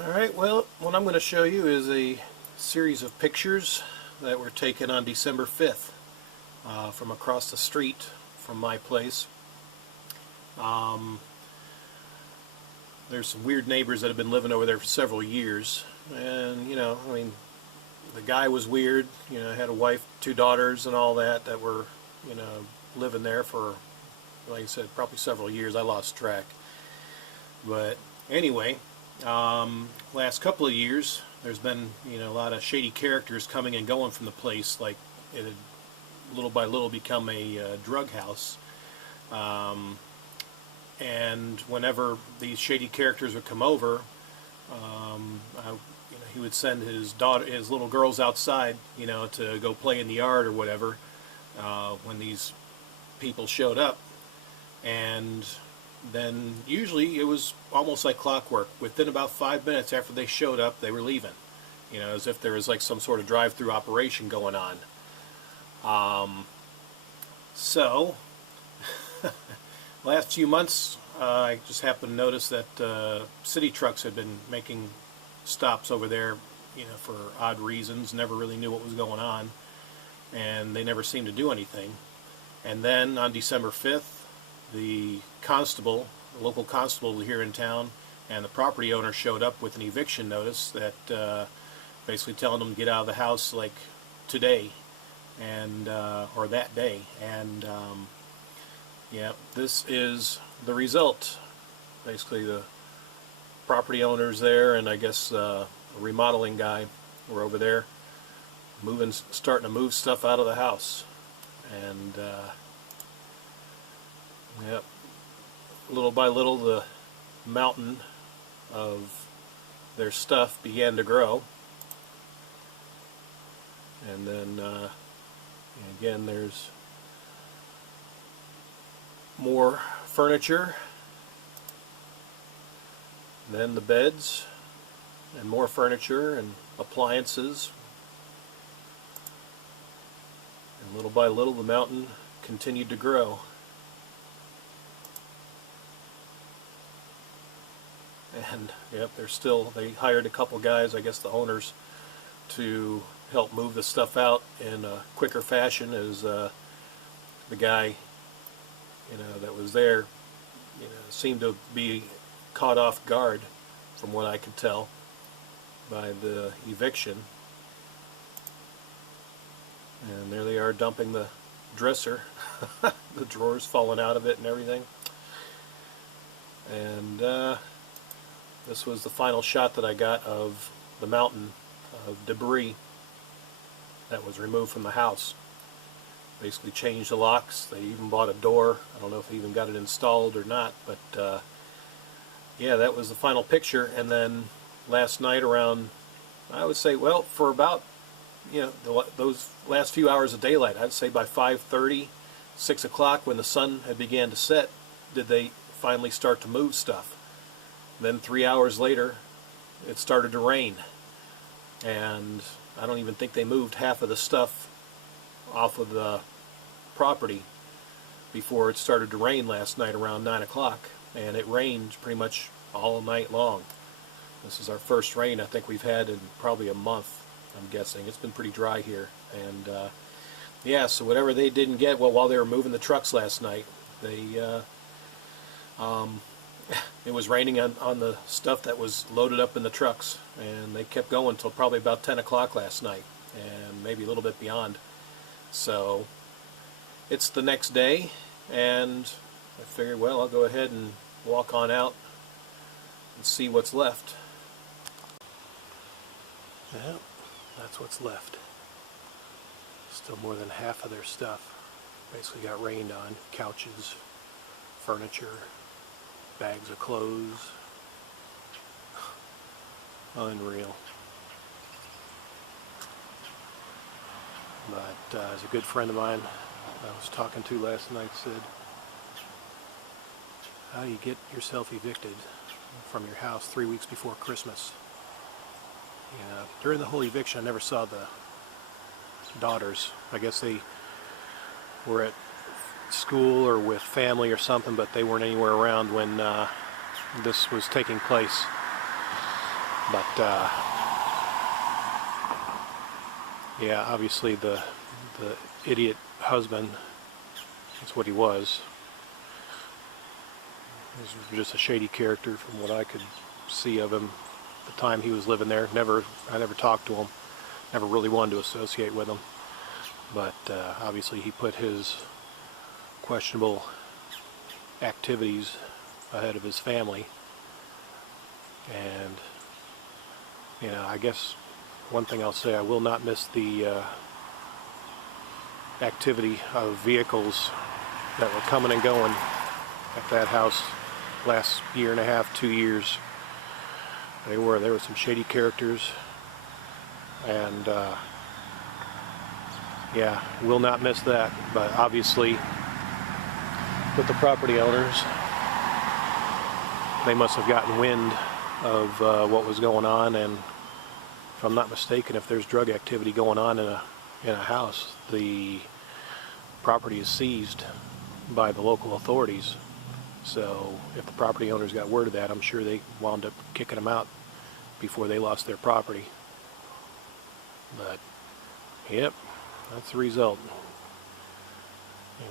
Alright, well, what I'm going to show you is a series of pictures that were taken on December 5th from across the street from my place. There's some weird neighbors that have been living over there for several years, and I mean, the guy was weird, had a wife, 2 daughters and all that were, living there for, like I said, probably several years. I lost track. But anyway, last couple of years there's been a lot of shady characters coming and going from the place. Like, it had little by little become a drug house, and whenever these shady characters would come over, he would send his little girls outside, to go play in the yard or whatever, when these people showed up. And then usually it was almost like clockwork. Within about 5 minutes after they showed up, they were leaving, as if there was like some sort of drive-through operation going on. So last few months, I just happened to notice that city trucks had been making stops over there, for odd reasons. Never really knew what was going on, and they never seemed to do anything. And then on December 5th, the local constable here in town, and the property owner showed up with an eviction notice that basically telling them to get out of the house like today, and or that day. And yeah, this is the result. Basically, the property owners there, and I guess a remodeling guy, were over there starting to move stuff out of the house. And yep, little by little the mountain of their stuff began to grow. And then again, there's more furniture, then the beds, and more furniture and appliances. And little by little the mountain continued to grow. And yep, they hired a couple guys, I guess the owners, to help move the stuff out in a quicker fashion, as the guy that was there seemed to be caught off guard, from what I could tell, by the eviction. And there they are, dumping the dresser, the drawers falling out of it and everything. And this was the final shot that I got of the mountain of debris that was removed from the house. Basically changed the locks. They even bought a door. I don't know if they even got it installed or not, but yeah, that was the final picture. And then last night around, I would say, well, for about those last few hours of daylight, I'd say by 5:30, 6 o'clock, when the sun had began to set, did they finally start to move stuff. Then 3 hours later, it started to rain, and I don't even think they moved half of the stuff off of the property before it started to rain last night around 9 o'clock. And it rained pretty much all night long. This is our first rain I think we've had in probably a month, I'm guessing. It's been pretty dry here. And yeah, so whatever they didn't get, well, while they were moving the trucks last night, they it was raining on the stuff that was loaded up in the trucks, and they kept going until probably about 10 o'clock last night, and maybe a little bit beyond. So it's the next day, and I figured, well, I'll go ahead and walk on out and see what's left. Yeah, that's what's left. Still more than half of their stuff basically got rained on. Couches, furniture, bags of clothes. Unreal. But as a good friend of mine I was talking to last night said, how do you get yourself evicted from your house 3 weeks before Christmas? During the whole eviction I never saw the daughters. I guess they were at school or with family or something, but they weren't anywhere around when this was taking place. But yeah, obviously the idiot husband, that's what he was. He was just a shady character from what I could see of him the time he was living there. I never talked to him. Never really wanted to associate with him. But obviously he put his questionable activities ahead of his family. And, you know, I guess one thing I'll say, I will not miss the activity of vehicles that were coming and going at that house last year and a half, 2 years. There were some shady characters, and yeah, will not miss that. But obviously with the property owners, they must have gotten wind of what was going on, and if I'm not mistaken, if there's drug activity going on in a house, the property is seized by the local authorities. So if the property owners got word of that, I'm sure they wound up kicking them out before they lost their property. But yep, that's the result.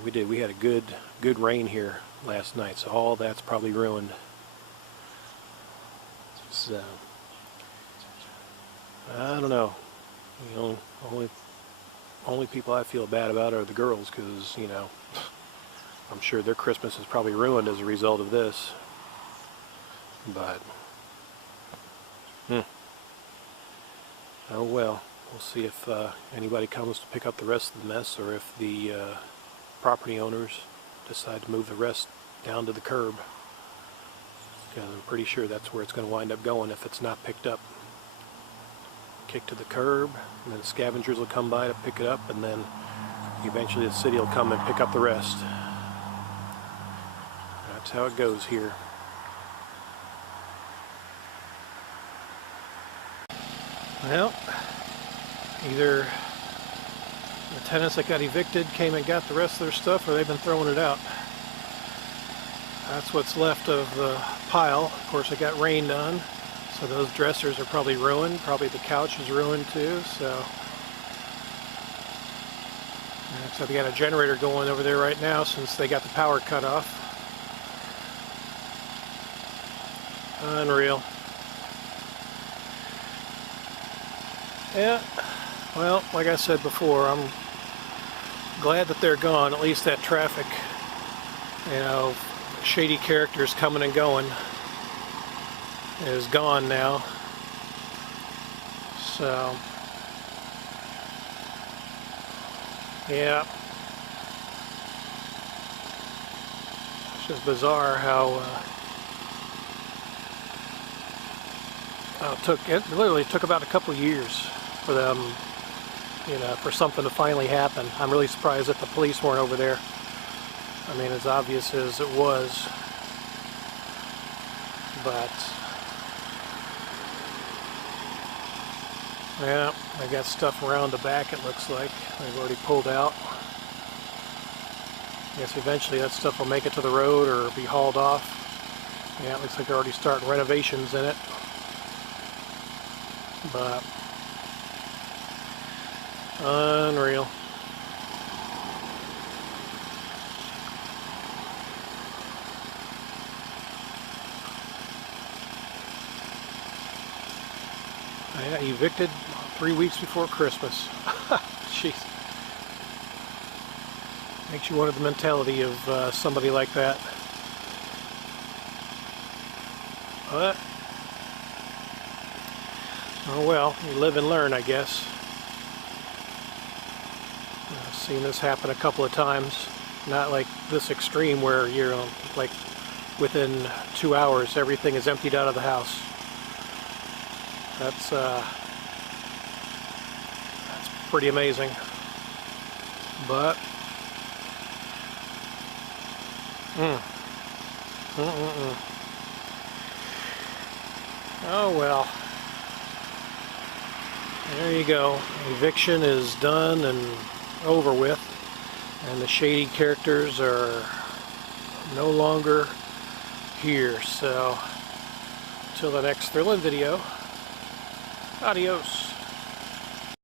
And we had a good rain here last night, so all that's probably ruined. So I don't know. You know, only people I feel bad about are the girls, because, you know, I'm sure their Christmas is probably ruined as a result of this. But oh well. We'll see if anybody comes to pick up the rest of the mess, or if the property owners decide to move the rest down to the curb. Because I'm pretty sure that's where it's going to wind up going if it's not picked up. Kicked to the curb, and then scavengers will come by to pick it up, and then eventually the city will come and pick up the rest. That's how it goes here. Well, either the tenants that got evicted came and got the rest of their stuff, or they've been throwing it out. That's what's left of the pile. Of course, it got rained on, so those dressers are probably ruined. Probably the couch is ruined too. So we got a generator going over there right now since they got the power cut off. Unreal. Yeah, well, like I said before, I'm glad that they're gone. At least that traffic, you know, shady characters coming and going is gone now. So, yeah. It's just bizarre how it literally took about a couple of years for them, you know, for something to finally happen. I'm really surprised that the police weren't over there. I mean, as obvious as it was, but yeah, they got stuff around the back, it looks like. They've already pulled out. I guess eventually that stuff will make it to the road or be hauled off. Yeah, it looks like they're already starting renovations in it. But unreal. I got evicted 3 weeks before Christmas. Jeez. Makes you wonder the mentality of somebody like that. But oh well, you live and learn, I guess. I've seen this happen a couple of times. Not like this extreme where you're like within 2 hours everything is emptied out of the house. That's pretty amazing. But oh well. There you go. Eviction is done and over with, and the shady characters are no longer here. So, until the next thrilling video, Adios.